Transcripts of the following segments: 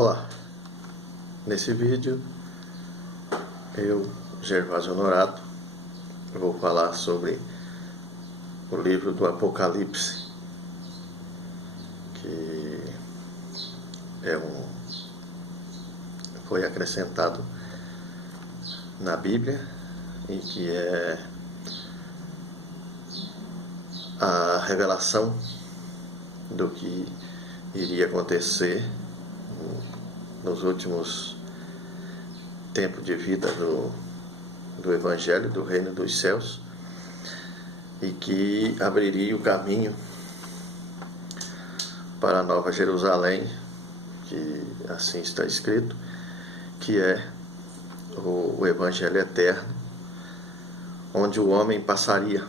Olá, nesse vídeo eu, Gervásio Honorato, vou falar sobre o livro do Apocalipse, que foi acrescentado na Bíblia e que é a revelação do que iria acontecer nos últimos tempos de vida do Evangelho, do Reino dos Céus, e que abriria o caminho para a Nova Jerusalém, que assim está escrito, que é o Evangelho eterno, onde o homem passaria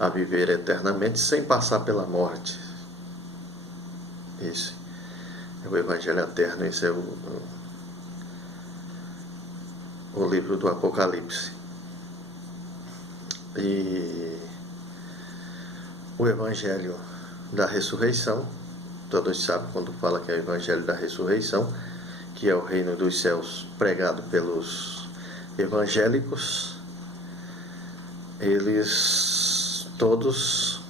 a viver eternamente sem passar pela morte. Esse é o Evangelho eterno, esse é o livro do Apocalipse. E o Evangelho da ressurreição, todos sabem quando fala que é o Evangelho da ressurreição, que é o reino dos céus pregado pelos evangélicos. Eles todos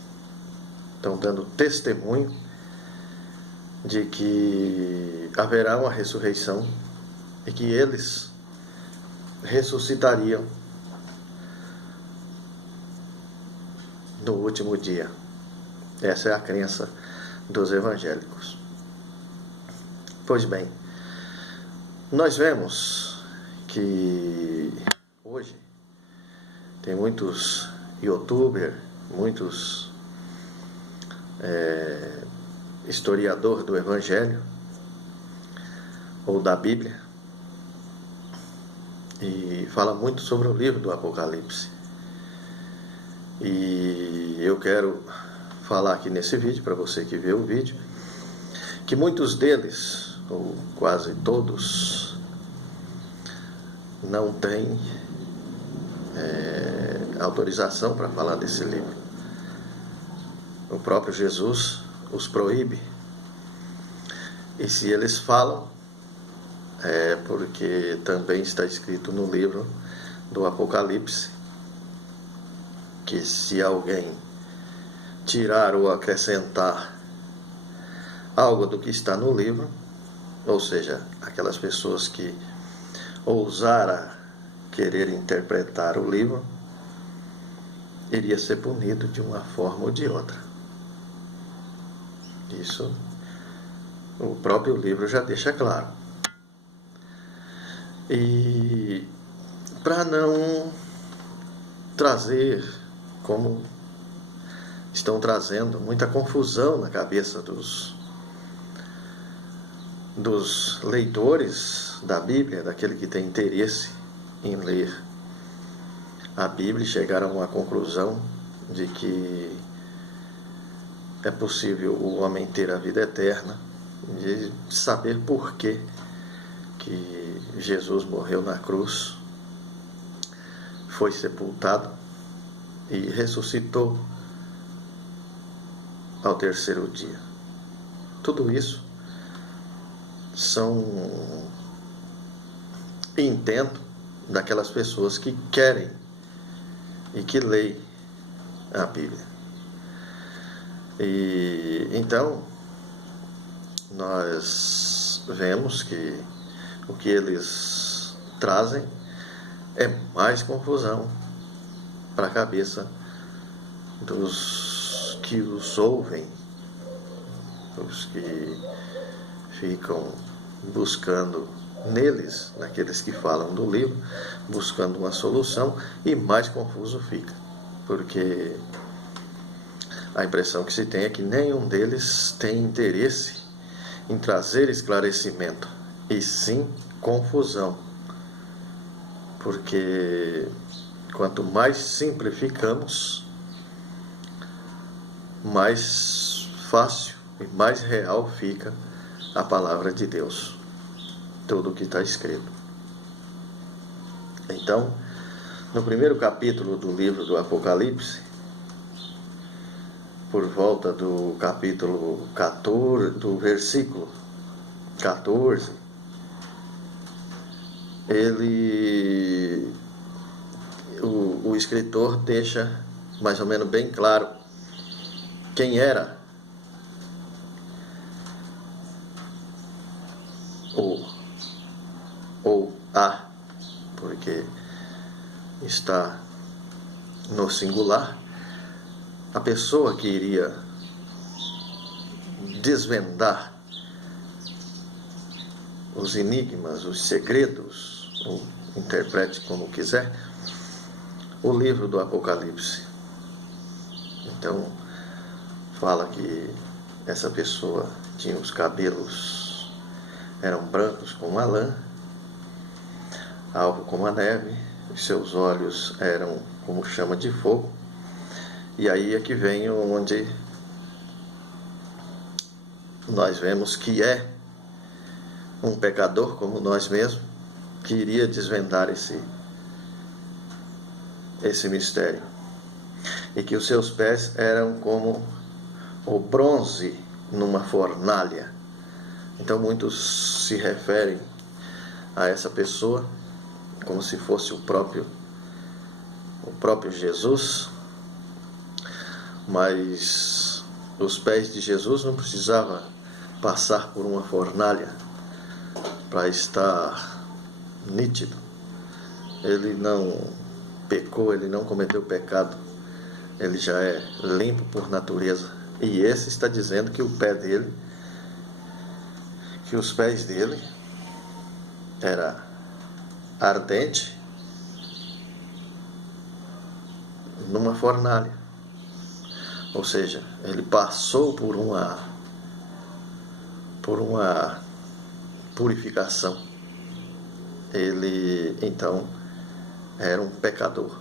estão dando testemunho de que haverá uma ressurreição e que eles ressuscitariam no último dia. Essa é a crença dos evangélicos. Pois bem, nós vemos que hoje tem muitos youtubers, muitos historiadores do Evangelho ou da Bíblia, e fala muito sobre o livro do Apocalipse. E eu quero falar aqui nesse vídeo, para você que vê o vídeo, que muitos deles, ou quase todos, não têm autorização para falar desse livro. O próprio Jesus os proíbe. E se eles falam, é porque também está escrito no livro do Apocalipse que se alguém tirar ou acrescentar algo do que está no livro, ou seja, aquelas pessoas que ousaram querer interpretar o livro, iria ser punido de uma forma ou de outra. Isso o próprio livro já deixa claro. E para não trazer, como estão trazendo, muita confusão na cabeça dos leitores da Bíblia, daquele que tem interesse em ler a Bíblia, e chegaram a uma conclusão de que é possível o homem ter a vida eterna, de saber por que Jesus morreu na cruz, foi sepultado e ressuscitou ao terceiro dia. Tudo isso são intento daquelas pessoas que querem e que leem a Bíblia. E então nós vemos que o que eles trazem é mais confusão para a cabeça dos que os ouvem, os que ficam buscando neles, naqueles que falam do livro, buscando uma solução, e mais confuso fica, porque a impressão que se tem é que nenhum deles tem interesse em trazer esclarecimento, e sim confusão, porque quanto mais simplificamos, mais fácil e mais real fica a palavra de Deus, tudo o que está escrito. Então, no primeiro capítulo do livro do Apocalipse, por volta do capítulo 14, do versículo 14, o escritor deixa mais ou menos bem claro quem era ou a, porque está no singular, a pessoa que iria desvendar os enigmas, os segredos, ou interprete como quiser, o livro do Apocalipse. Então, fala que essa pessoa tinha os cabelos, eram brancos como a lã, alvo como a neve, os seus olhos eram como chama de fogo. E aí é que vem onde nós vemos que é um pecador como nós mesmos, que iria desvendar esse mistério. E que os seus pés eram como o bronze numa fornalha. Então muitos se referem a essa pessoa como se fosse o próprio Jesus, mas os pés de Jesus não precisavam passar por uma fornalha para estar nítido. Ele não pecou, ele não cometeu pecado, ele já é limpo por natureza. E esse está dizendo que os pés dele era ardente numa fornalha. Ou seja, ele passou por uma purificação. Ele então era um pecador,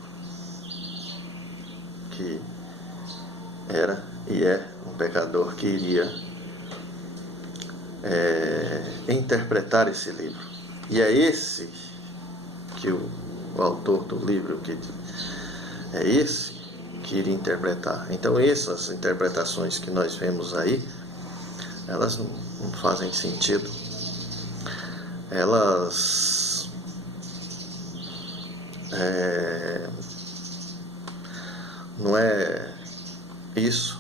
que era e é um pecador que iria interpretar esse livro. E é esse que o autor do livro é esse que iria interpretar. Então essas interpretações que nós vemos aí, elas não fazem sentido. Elas não é isso.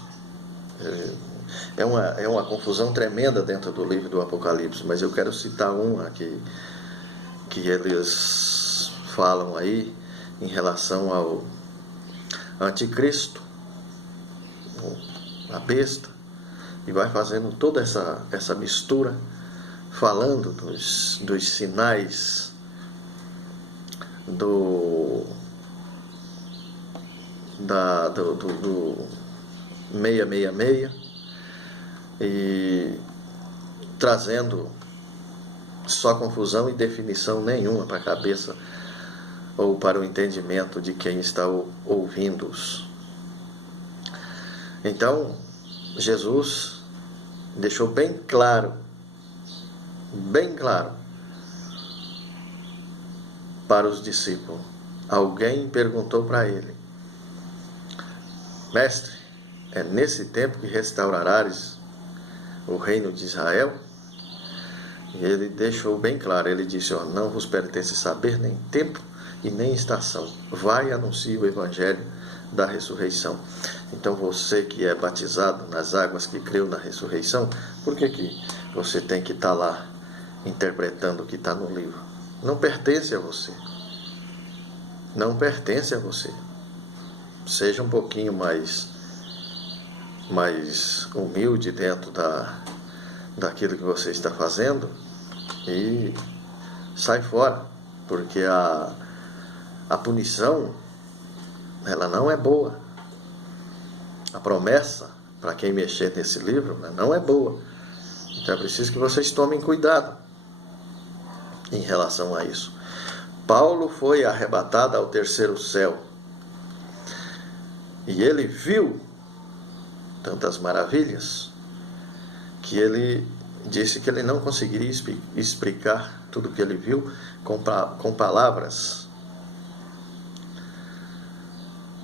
É uma confusão tremenda dentro do livro do Apocalipse, mas eu quero citar uma que eles falam aí em relação ao anticristo, a besta, e vai fazendo toda essa mistura, falando dos sinais do 666 e trazendo só confusão e definição nenhuma para a cabeça ou para o entendimento de quem está ouvindo-os. Então, Jesus deixou bem claro para os discípulos. Alguém perguntou para ele: Mestre, é nesse tempo que restaurarás o reino de Israel? E ele deixou bem claro, ele disse: não vos pertence saber nem tempo e nem estação. Vai e anuncie o evangelho da ressurreição. Então você que é batizado nas águas, que creu na ressurreição, por que você tem que estar lá interpretando o que está no livro? Não pertence a você. Não pertence a você. Seja um pouquinho mais humilde dentro daquilo que você está fazendo e sai fora, porque a punição, ela não é boa. A promessa para quem mexer nesse livro não é boa. Então é preciso que vocês tomem cuidado em relação a isso. Paulo foi arrebatado ao terceiro céu e ele viu tantas maravilhas que ele disse que ele não conseguiria explicar tudo que ele viu com palavras.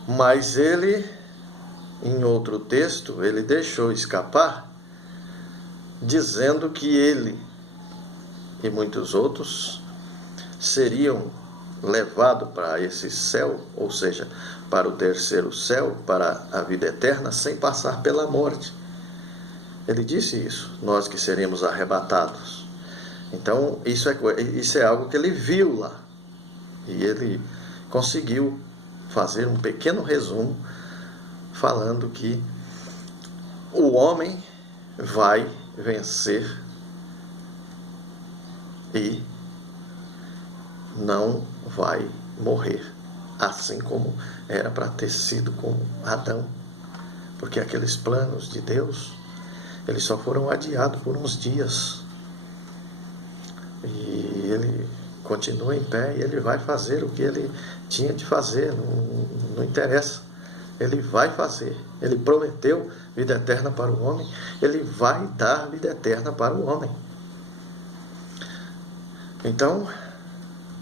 Mas ele, em outro texto, ele deixou escapar, dizendo que ele e muitos outros seriam levados para esse céu, ou seja, para o terceiro céu, para a vida eterna, sem passar pela morte. Ele disse isso, nós que seremos arrebatados. Então, isso é algo que ele viu lá. E ele conseguiu fazer um pequeno resumo, falando que o homem vai vencer e não vai morrer, assim como era para ter sido com Adão, porque aqueles planos de Deus, eles só foram adiados por uns dias, e ele continua em pé, e ele vai fazer o que ele tinha de fazer, não interessa, ele vai fazer. Ele prometeu vida eterna para o homem, ele vai dar vida eterna para o homem. Então,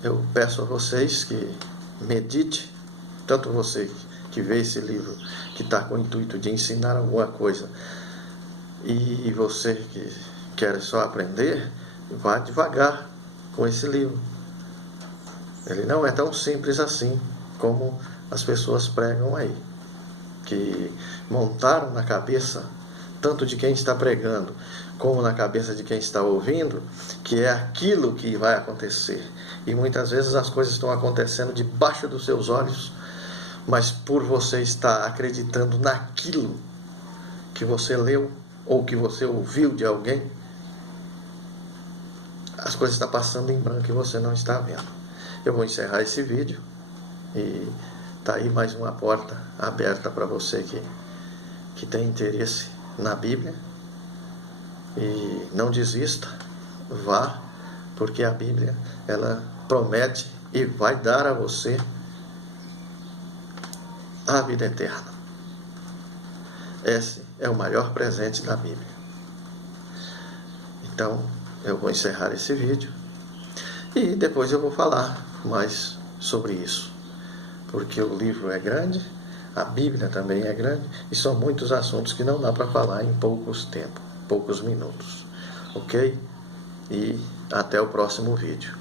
eu peço a vocês que medite, tanto você que vê esse livro, que está com o intuito de ensinar alguma coisa, e você que quer só aprender, vá devagar com esse livro. Ele não é tão simples assim como as pessoas pregam aí, que montaram na cabeça, tanto de quem está pregando, como na cabeça de quem está ouvindo, que é aquilo que vai acontecer. E muitas vezes as coisas estão acontecendo debaixo dos seus olhos, mas por você estar acreditando naquilo que você leu, ou que você ouviu de alguém, as coisas estão passando em branco e você não está vendo. Eu vou encerrar esse vídeo, e está aí mais uma porta aberta para você que tem interesse na Bíblia. E não desista, vá, porque a Bíblia, ela promete e vai dar a você a vida eterna. Esse é o maior presente da Bíblia. Então, eu vou encerrar esse vídeo e depois eu vou falar mais sobre isso, porque o livro é grande, a Bíblia também é grande, e são muitos assuntos que não dá para falar em poucos minutos, ok? E até o próximo vídeo.